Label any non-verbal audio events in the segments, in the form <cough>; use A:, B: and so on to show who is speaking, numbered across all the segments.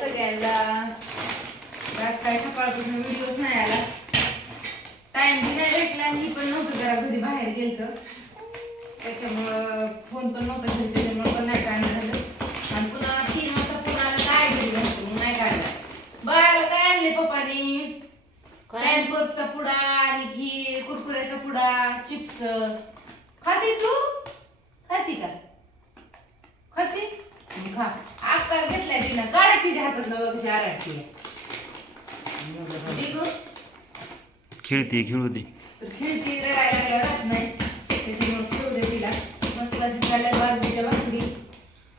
A: सगळ्यांना. आज काय सकाळपासून व्हिडिओच नाही आला. टाइम बी नाही भेटला आणि पण नव्हतं जरा घरी बाहेर त्याच्यामुळं फोन पण नव्हता घरी त्याच्यामुळं पण नाही काढणं झालं. आणि पुन्हा तीन वाजता फोन आला काय घरी घालतो मग नाही काढला. बाळाला काय आणले पप्पानी? पॅम्पर्सचा पुडा आणि घी कुरकुऱ्याचा पुडा चिप्स खाती तू खाती का खाती मग खा आक्का घेतलाय तिनं काढा तिच्या हातात आहे?
B: खेळते खेळू दे
A: तर खेळती रडायला राहत नाही. त्याच्यामुळे खेळू दे तिला. मस्त झाल्या बाजरीच्या भाकरी.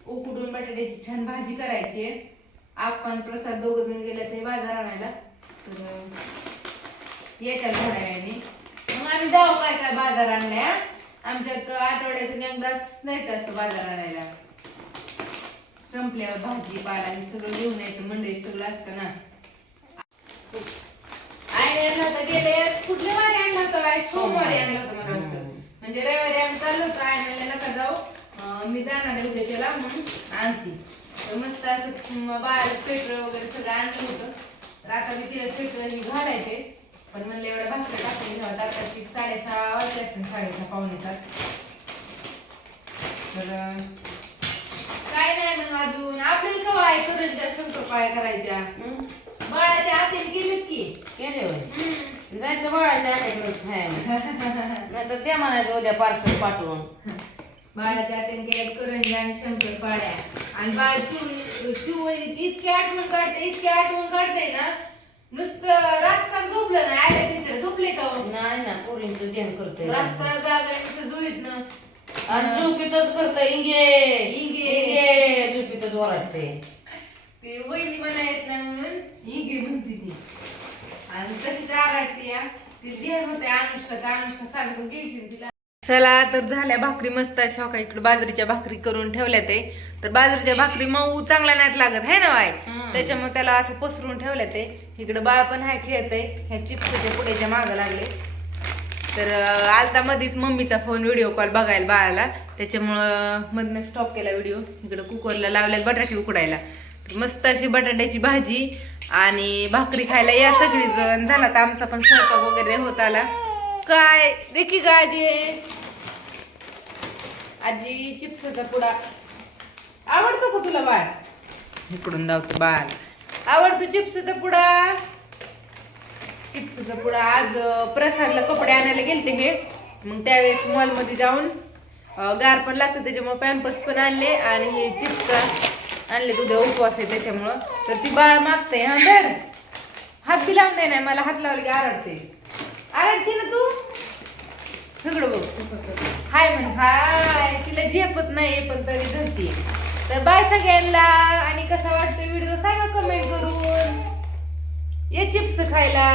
A: उकडून बटाट्याची छान भाजी करायची. आहे आपण प्रसाद दोघ जण गेले ते बाजार आणायला. तर येत्या थोड्या वेळाने मग आम्ही जाऊ काय काय बाजार आणल्या? आमच्यात आठवड्यातून एकदाच जायचं असतं बाजार आणायला. संपल्यावर भाजीपाला हे सगळं घेऊन यायचं मंडई सगळं असतं ना. आईने आणलं होतं गेले. कुठल्या वारी आणलं होतं आई सोमवारी आणलं होतं मला वाटतं. म्हणजे रविवारी आम्ही चाललो होतो. आई म्हणले नका जाऊ. मी जाणार आहे उद्याच्याला म्हणून आणते. तर मस्त असं बाळाला स्वेटर वगैरे सगळं आणलं होतं. तर आता मी तिला स्वेटर ही घालायचे. पण म्हणलं एवढ्या भाकऱ्या टाकून घ्यावं आता ठीक साडेसहा वाजले असतील साडेसहा पावणे सात तर अजून आपल्याला कवा आहे करंजा शंकरपाळ्या करायच्या? बाळाच्या हातीने गेलेत की.
C: केले होय.
A: हम्म.
C: जायचं बाळाच्या आईकडे खायला. <laughs> नाही तर ते म्हणायचं उद्या पार्सल पाठवून.
A: बाळाच्या हातीने केल्यात करंजा आणि शंकरपाळ्या आणि बाळ चिव चिवणीची इतकी आठवण काढते इतकी आठवण काढते ना. नुसतं रास्ता झोपलं ना आयला टीचर झोपले का हो?
C: नाही ना पोरींचं ध्यान करतोय.
A: रास्ता जागा नुसतं जुळीत ना.
C: आणि झोपीतच करतोय इंगे
A: इंगे.
C: इंगे झोपीतच ओरडते
A: ती वहिनी म्हणा येत नाही म्हणून इगे म्हणते ती. आणि तशीच आराटते या. ती ध्यान होते अनुष्काचं अनुष्का सारखं घ्यायची तिला. चला तर झाल्या भाकरी मस्त अशा. का इकडे बाजरीच्या भाकरी करून ठेवल्या ते. तर बाजरीच्या भाकरी मऊ चांगला नाहीत लागत है ना बाय. त्याच्यामुळे त्याला असं पसरून ठेवल्या ते. इकडे बाळ पण हाय खेळतय. ह्या चिप्सच्या पुढेच्या मागं लागले. तर आलता मध्येच मम्मीचा फोन व्हिडिओ कॉल बघायला बाळाला. त्याच्यामुळं मधनं स्टॉप केला व्हिडिओ इकडं कुकरला लावल्यात बटाटे उकडायला. तर मस्त अशी बटाट्याची भाजी आणि भाकरी खायला या सगळी जण झाला तर आमचा पण स्वयंपाक वगैरे होत आला. काय? देखी का आजी. आजी चिप्सचा पुडा. आवडतो का तुला बाळ? इकडून धावतो बाळ आवडतो चिप्सचा पुडा? चिप्सचं पुढं आज प्रसादला कपडे आणायला गेलते हे. मग त्यावेळेस मॉलमध्ये जाऊन गार पण लागतं त्याच्यामुळे पॅम्पर्स पण आणले आणि हे चिप्स आणले. उद्या उपवास आहे त्याच्यामुळं. तर ती बाळ मागते हा धर. हात बी लावून दे नाही मला हात लावले की आरडते. आरडते ना तू? सगळं बघ. हाय म्हण हाय. तिला झेपत नाही पण तरी धरते तर बाय सगळ्यांना आणि कसा वाटतो व्हिडिओ सांगा कमेंट करून. ये चिप्स खायला